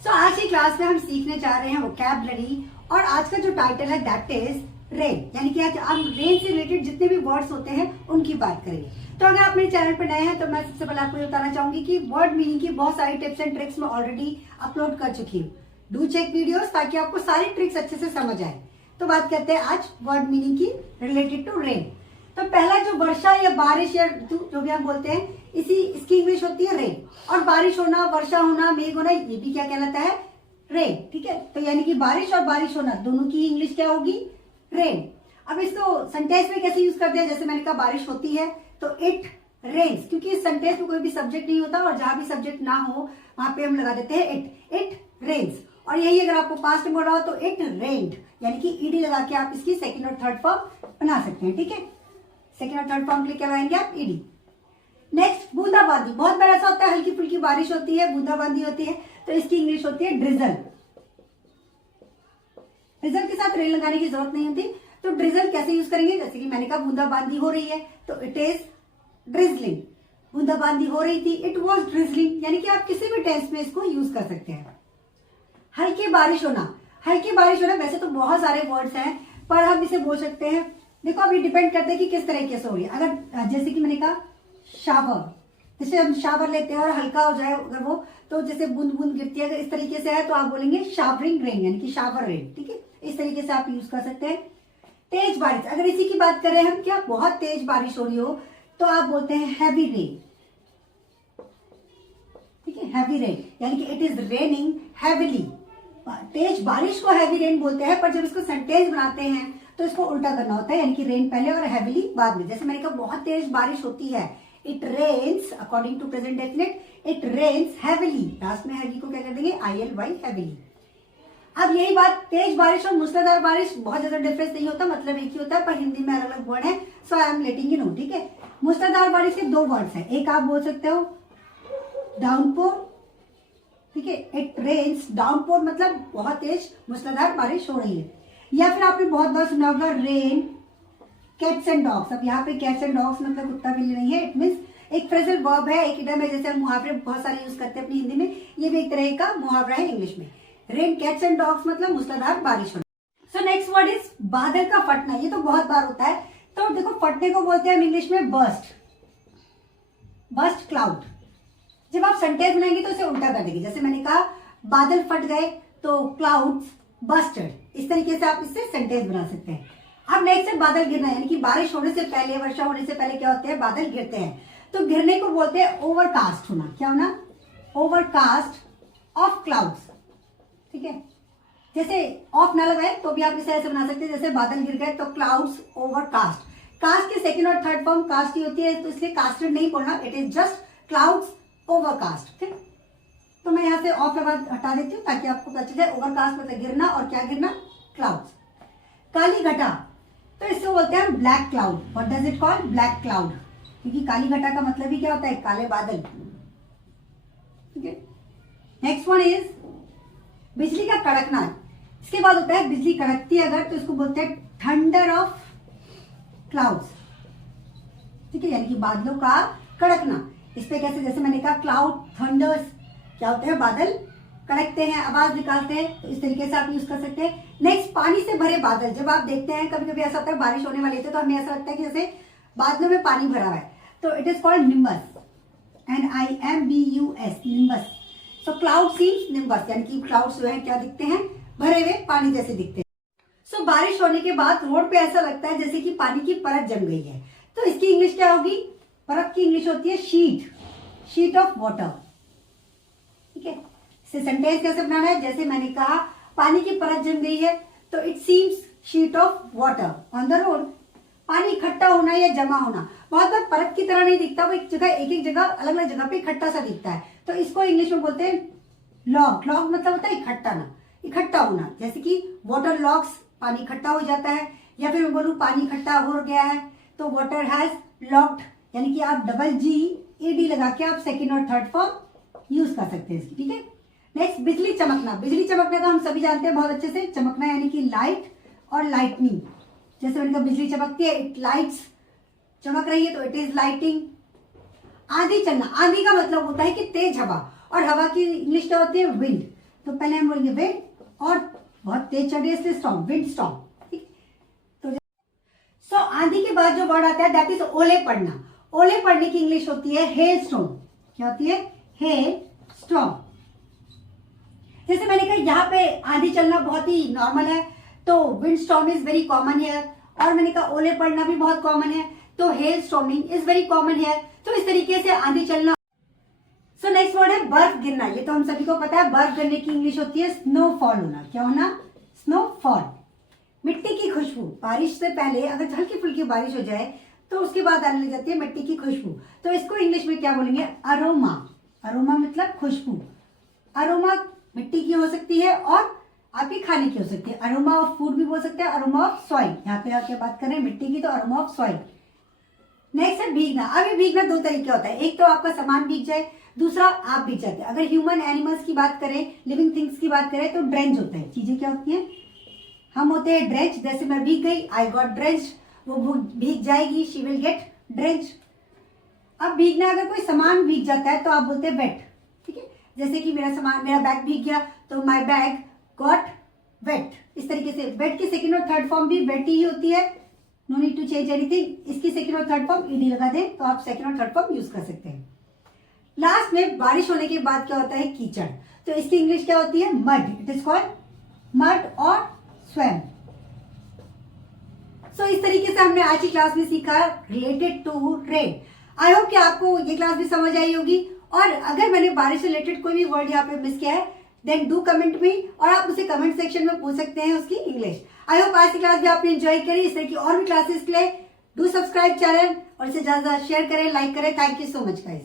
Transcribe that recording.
आज की क्लास में हम सीखने जा रहे हैं वोकैबुलरी और आज का जो टाइटल है दैट इज रेन, यानी कि आज हम रेन से रिलेटेड जितने भी वर्ड्स होते हैं उनकी बात करेंगे। तो अगर आप मेरे चैनल पर नए हैं तो मैं सबसे पहले आपको ये बताना चाहूंगी कि वर्ड मीनिंग की बहुत सारी टिप्स एंड ट्रिक्स मैं ऑलरेडी अपलोड कर चुकी हूँ। डू चेक वीडियोस ताकि आपको सारी ट्रिक्स अच्छे से समझ आए। तो बात करते हैं आज वर्ड मीनिंग की रिलेटेड टू रेन। तो पहला जो वर्षा या बारिश या जो भी हम बोलते हैं इसकी इंग्लिश होती है रेन। और बारिश होना, वर्षा होना, मेघ होना, ये भी क्या कहलाता है? रेन। ठीक है, तो यानी कि बारिश और बारिश होना दोनों की इंग्लिश क्या होगी? रेन। अब इसको सेंटेंस में कैसे यूज करते हैं? जैसे मैंने कहा बारिश होती है तो इट रेन्स, क्योंकि इस सेंटेंस में कोई भी सब्जेक्ट नहीं होता और जहां भी सब्जेक्ट ना हो वहां पे हम लगा देते हैं इट रेन्स। और यही अगर आपको पास्ट में बोला हो तो इट रेन्ड, यानी कि ईडी लगा के आप इसकी सेकेंड और थर्ड फॉर्म बना सकते हैं। ठीक है, सेकेंड और थर्ड फॉर्म के लिए क्या बनाएंगे आप? ईडी। नेक्स्ट बूंदाबांदी। बहुत बार ऐसा होता है हल्की फुल्की बारिश होती है, बूंदाबांदी होती है, तो इसकी इंग्लिश होती है ड्रिजल। ड्रिजल के साथ रेल लगाने की जरूरत नहीं होती। तो ड्रिजल कैसे यूज करेंगे? जैसे कि मैंने कहा बूंदाबांदी हो रही है तो इट इज ड्रिजलिंग। बूंदाबांदी हो रही थी, इट वॉज ड्रिजलिंग, यानी कि आप किसी भी टेंस में इसको यूज कर सकते हैं। हल्की बारिश होना। हल्की बारिश होना वैसे तो बहुत सारे वर्ड्स हैं पर हम इसे बोल सकते हैं, देखो अभी डिपेंड करते हैं कि किस तरीके से हो रही है। अगर जैसे कि मैंने कहा शावर, जैसे हम शावर लेते हैं और हल्का हो जाए अगर वो, तो जैसे बूंद बूंद गिरती है, अगर इस तरीके से है तो आप बोलेंगे शावरिंग रेन, यानी कि शावर रेन। ठीक है, इस तरीके से आप यूज कर सकते हैं। तेज बारिश, अगर इसी की बात करें हम, क्या बहुत तेज बारिश हो रही हो तो आप बोलते हैं हैवी रेन। ठीक है, हैवी रेन, यानी कि इट इज रेनिंग हैवीली। तेज बारिश को हैवी रेन बोलते हैं, पर जब इसको सेंटेंस बनाते हैं तो इसको उल्टा करना होता है, यानी कि रेन पहले और हैवीली बाद में। जैसे मैंने कहा बहुत तेज बारिश होती है, it rains, according to present definite, it rains heavily. Last में हैवी को क्या कर देंगे? ILY, heavily. अब यही बात तेज बारिश और मूसलाधार बारिश, बहुत ज्यादा डिफरेंस नहीं होता, मतलब एक ही होता है, पर हिंदी में अलग अलग वर्ड है, so I am letting you know. ठीक है, मूसलाधार बारिश के दो वर्ड्स हैं, एक आप बोल सकते हो डाउनपोर। ठीक है, इट रेन्स डाउनपोर, मतलब बहुत तेज मूसलाधार बारिश हो रही है। या फिर आपने बहुत बार सुना होगा रेन कैट्स एंड डॉग्स। अब यहाँ पे कैट्स एंड डॉग्स मतलब कुत्ता बिल्ली नहीं है, इट मीन्स एक फ्रेजल वर्ब है, एक इडम है, जैसे हम मुहावरे बहुत सारे यूज करते हैं अपनी हिंदी में, ये भी एक तरह का मुहावरा है इंग्लिश में। रेन कैट्स एंड डॉग्स मतलब मूसलाधार बारिश होना। सो नेक्स्ट वर्ड इज बादल का फटना। ये तो बहुत बार होता है, तो देखो फटने को बोलते हैं हम इंग्लिश में बर्स्ट, बर्स्ट क्लाउड। जब आप सेंटेंस बनाएंगे तो उसे उल्टा कर देंगे। जैसे मैंने कहा बादल फट गए तो क्लाउड्स बस्टेड, इस तरीके से आप इससे सेंटेंस बना सकते हैं। अब नेक्स्ट है बादल गिरना, यानी कि बारिश होने से पहले, वर्षा होने से पहले क्या होते हैं? बादल गिरते हैं। तो गिरने को बोलते हैं ओवरकास्ट होना। क्या होना? Overcast of clouds. ठीक है, जैसे ऑफ ना लगाए तो भी आप इसे ऐसे बना सकते हैं, जैसे बादल गिर गए तो क्लाउड्स ओवरकास्ट। कास्ट के सेकंड और थर्ड फॉर्म कास्ट ही होती है, तो इसलिए कास्टेड नहीं बोलना, it is just clouds overcast. ठीक, तो मैं यहाँ से ऑफ लगा हटा देती हूँ ताकि आपको पता चल जाए। ओवरकास्ट मतलब गिरना, और क्या गिरना? क्लाउड्स। काली घटा, तो इससे बोलते हैं black cloud. What does it call? Black cloud, क्योंकि काली घटा का मतलब ही क्या होता है? काले बादल। ठीक है, नेक्स्ट वन इज बिजली का कड़कना। इसके बाद होता है बिजली कड़कती है अगर, तो इसको बोलते हैं थंडर ऑफ क्लाउड्स। ठीक है, यानी कि बादलों का कड़कना। इस पे कैसे? जैसे मैंने कहा क्लाउड थंडर्स, क्या होते हैं? बादल कड़कते हैं, आवाज निकालते हैं, तो इस तरीके से आप यूज कर सकते हैं। नेक्स्ट पानी से भरे बादल। जब आप देखते हैं कभी कभी ऐसा होता है बारिश होने वाली है तो हमें ऐसा लगता है कि जैसे बादलों में पानी भरा हुआ है, तो it is called nimbus, NIMBUS, nimbus. So cloud seems nimbus, यानी कि क्लाउड्स जो है क्या दिखते हैं? भरे हुए पानी जैसे दिखते हैं। सो बारिश होने के बाद रोड पे ऐसा लगता है जैसे कि पानी की परत जम गई है, तो इसकी इंग्लिश क्या होगी? परत की इंग्लिश होती है शीट, शीट ऑफ वाटर। ठीक है, इसे सेंटेंस कैसे बनाना है? जैसे मैंने कहा पानी की परत जम गई है तो it seems sheet of water on the road. पानी इकट्ठा होना या जमा होना, बहुत बार परत की तरह नहीं दिखता, वो एक एक जगह अलग अलग जगह पे इकट्ठा सा दिखता है, तो इसको इंग्लिश में बोलते हैं लॉग। लॉग मतलब होता है इकट्ठा ना, इकट्ठा होना। जैसे कि वाटर लॉग्स, पानी इकट्ठा हो जाता है। या फिर मैं बोलूं पानी इकट्ठा हो गया है तो वाटर हैज लॉक्ड, यानी कि आप GED लगा के आप सेकेंड और थर्ड फॉर्म यूज कर सकते हैं। ठीक है, नेक्स्ट बिजली चमकना। बिजली चमकना तो हम सभी जानते हैं बहुत अच्छे से, चमकना यानी कि लाइट और लाइटनिंग। जैसे मैंने कहा बिजली चमकती है, इट लाइट्स, चमक रही है तो इट इज लाइटिंग। आंधी चलना, आंधी का मतलब होता है कि तेज हवा, और हवा की इंग्लिश क्या होती है? विंड। तो पहले हम बोलेंगे विंड, और बहुत तेज चल रही है इसलिए स्टॉर्म, विंड स्टॉर्म। ठीक, तो सो आंधी के बाद जो वर्ड आता है दैट इज ओले पड़ना। ओले पड़ने की इंग्लिश होती है हेल स्टॉर्म। क्या होती है? Hello storm. जैसे मैंने कहा यहाँ पे आंधी चलना बहुत ही नॉर्मल है, तो wind storm is very common here. और मैंने कहा ओले पड़ना भी बहुत कॉमन है, तो hello storming is very common here. तो इस तरीके से आंधी चलना। सो नेक्स्ट वर्ड है बर्फ गिरना। ये तो हम सभी को पता है, बर्फ गिरने की इंग्लिश होती है स्नोफॉल होना। क्या होना? स्नोफॉल। मिट्टी की खुशबू। बारिश से पहले अगर हल्की फुल्की बारिश हो जाए तो उसके बाद आने लग जाती है मिट्टी की खुशबू, तो इसको इंग्लिश में क्या बोलेंगे? अरोमा। अरोमा मतलब खुशबू। अरोमा मिट्टी की हो सकती है और आपके खाने की हो सकती है। अरोमा ऑफ फूड भी बोल सकते हैं, अरोमा ऑफ सॉइल। यहाँ पे आप क्या बात कर रहे हैं? मिट्टी की, तो अरोमा ऑफ सॉइल। नेक्स्ट है भीगना। अब ये भीगना दो तरीके होता है, एक तो आपका सामान भीग जाए, दूसरा आप भीग जाते हैं। अगर ह्यूमन एनिमल्स की बात करें, लिविंग थिंग्स की बात करें, तो ड्रेंच होता है। चीजें क्या होती हैं? हम होते हैं ड्रेंच। जैसे मैं भीग गई, आई गॉट ड्रेंच, वो भीग जाएगी, शी विल गेट ड्रेंच। अब भीगना, अगर कोई सामान भीग जाता है तो आप बोलते हैं वेट। ठीक है, जैसे कि मेरा बैग भीग गया तो माई बैग गॉट वेट। इस तरीके से वेट की सेकेंड और थर्ड फॉर्म भी वेट ही होती है। No need to change anything. इसकी सेकेंड और थर्ड फॉर्म ईडी लगा दें तो आप सेकेंड और थर्ड फॉर्म यूज कर सकते हैं। लास्ट में बारिश होने के बाद क्या होता है? कीचड़। तो इसकी इंग्लिश क्या होती है? Mud. It is called mud और स्वैम। सो इस तरीके से हमने आज की क्लास में सीखा related to rain. I hope कि आपको ये क्लास भी समझ आई होगी। और अगर मैंने बारिश से रिलेटेड कोई भी वर्ड यहाँ पे मिस किया है देन डू कमेंट मी, और आप उसे कमेंट सेक्शन में पूछ सकते हैं उसकी इंग्लिश। आई होप आज की क्लास भी आपने एंजॉय करी। इस तरह की और भी क्लासेस के लिए डू सब्सक्राइब चैनल और इसे ज्यादा शेयर करें, लाइक करें। Thank you so much guys.